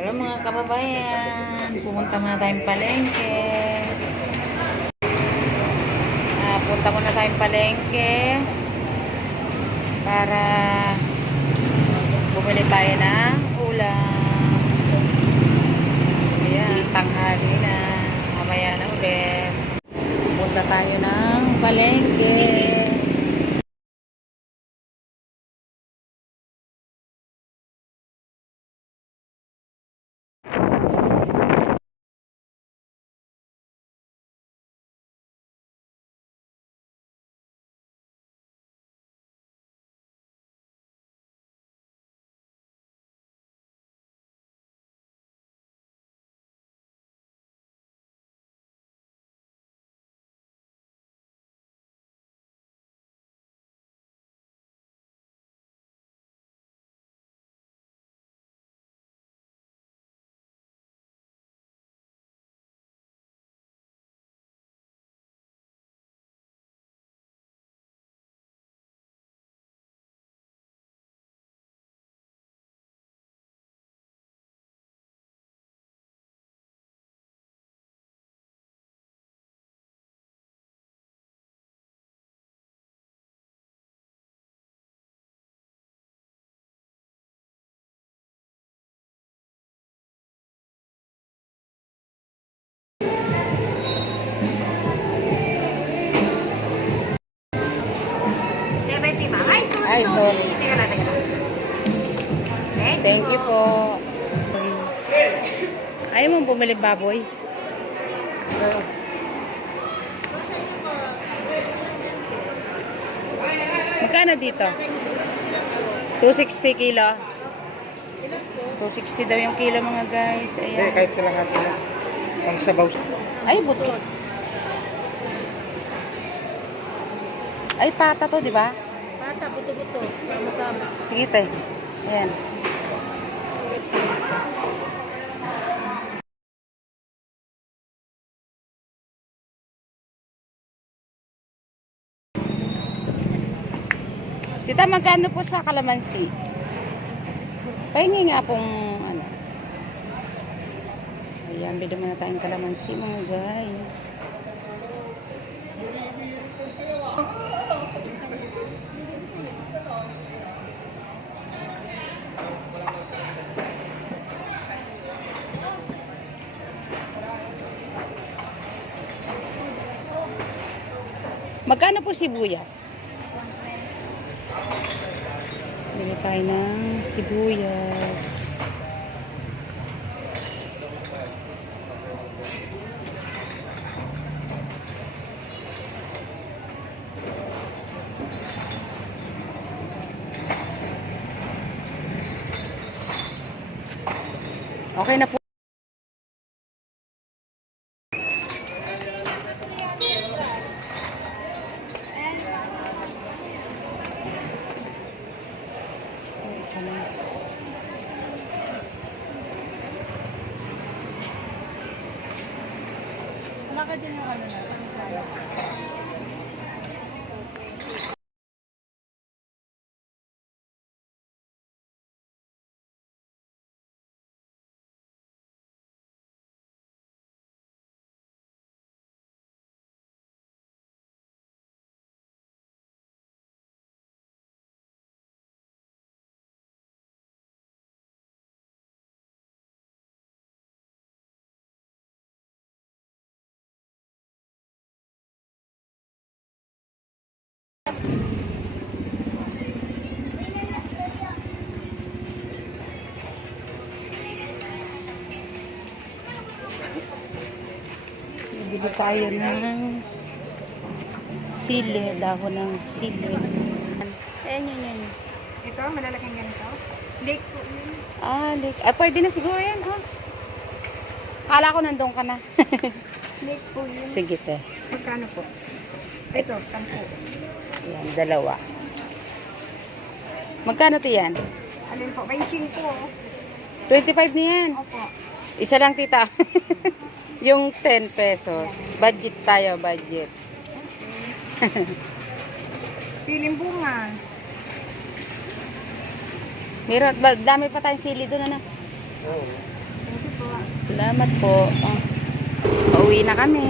Hello mga kababayan, pumunta muna tayong palengke. Punta muna tayong palengke para bumili tayo ng ulam. Ayan, tanghali na. Mamaya na ulit. Punta tayo ng palengke. Ay, sorry. Thank you po. Ayaw mong bumili baboy? Magkano dito? 260 kilo. 260 daw yung kilo mga guys. Ayan. Kahit kalahati lang. Ang sabaw. Ay, buto. Ay, pata to, di ba? Pata, buto-buto. Sama-sama. Sige, tay. Ayan. Tita, magkano po sa kalamansi? Pahingi nga pong ano. Ayan, bili muna tayong kalamansi mga guys. Magkano po sibuyas? Bili tayo ng sibuyas. Okay na po. Isa na. Kumaka din yung ano na. Bili tayo ng sili, dahon ng sili. Ayan yun. Ito, malalaking ganito. Lake po yun. Pwede na siguro yan. Kala ko nandun ka na. Lake po yun. Sige, te. Magkano po? Ito, 10. Ayan, dalawa. Magkano to yan? Alin po? 25 po. 25 na yan. Opo. Isa lang, tita. Yung 10 pesos. Budget tayo, budget. Siling bunga. Meron, dami pa tayong sili doon, ano? Oo. Salamat po. Pauwi na kami.